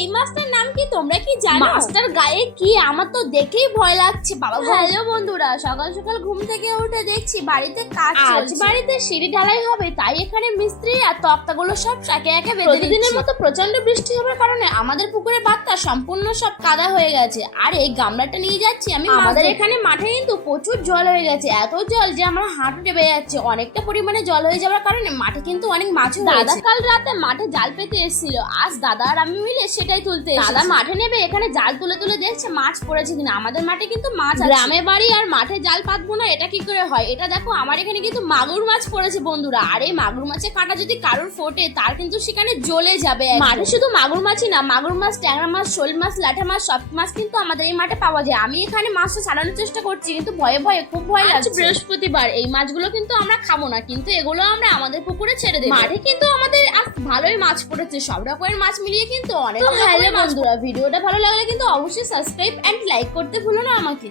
এই মাছটার নাম কি তোমরা কি জানো? মাছটার গায়ে কি আমার তো দেখেই ভয় লাগছে বাবা। হ্যালো বন্ধুরা, সকাল সকাল ঘুম থেকে উঠে দেখছি বাড়িতে কাজ চলছে। বাড়িতে সিঁড়ি ঢালাই হবে, তাই এখানে মিস্ত্রি আর তক্তাগুলো সব একে একে বেঁধে দিচ্ছে। প্রতিদিনের মতো প্রচন্ড বৃষ্টি হওয়ার কারণে আমাদের পুকুরের বাঁধটা সম্পূর্ণ সব কাদা হয়ে গেছে। আর এই গামলাটা নিয়ে যাচ্ছি আমি। আমাদের এখানে মাঠে কিন্তু প্রচুর জল হয়ে গেছে, এত জল যে আমার হাঁটু ডেবে যাচ্ছে। অনেকটা পরিমাণে জল হয়ে যাওয়ার কারণে মাঠে কিন্তু অনেক মাছ হয়েছে। দাদা কাল রাতে মাঠে জাল পেতে এসেছিল, আজ দাদা আর আমি মিলে সেটাই তুলতে। দাদা মাঠে নেবে এখানে জাল তুলে তুলে দেখছে মাছ পড়েছে কিনা। আমাদের মাঠে কিন্তু মাছ আছে। গ্রামে বাড়ি আর মাঠে জাল পাতবো না, এটা কি করে হয়? এটা দেখো আমার এখানে কিন্তু মাগুর মাছ পড়েছে বন্ধুরা। আর এই মাগুর মাছের কাঁটা যদি কারোর ফোটে তার কিন্তু সেখানে জ্বলে যাবে। মাঠে শুধু মাগুর মাছই না, মাগুর মাছ, ট্যাংরা মাছ, শোল মাছ, লাঠা মাছ সব মাছ কিন্তু আমাদের এই মাঠে পাওয়া যায়। আমি এখানে মাছটা ছাড়ানোর চেষ্টা করছি, কিন্তু ভয়ে ভয়ে খুব ভয় লাগছে। বৃহস্পতিবার, এই মাছগুলো কিন্তু আমরা খাবো না, কিন্তু এগুলো আমরা আমাদের পুকুরে ছেড়ে দেব। মাঠে কিন্তু আমাদের ভালোই মাছ পড়েছে, সব রকমের মাছ মিলিয়ে কিন্তু অনেক। হ্যালো বন্ধুরা, ভিডিওটা ভালো লাগলে কিন্তু অবশ্যই সাবস্ক্রাইব এন্ড লাইক করতে ভুলো না আমাকে।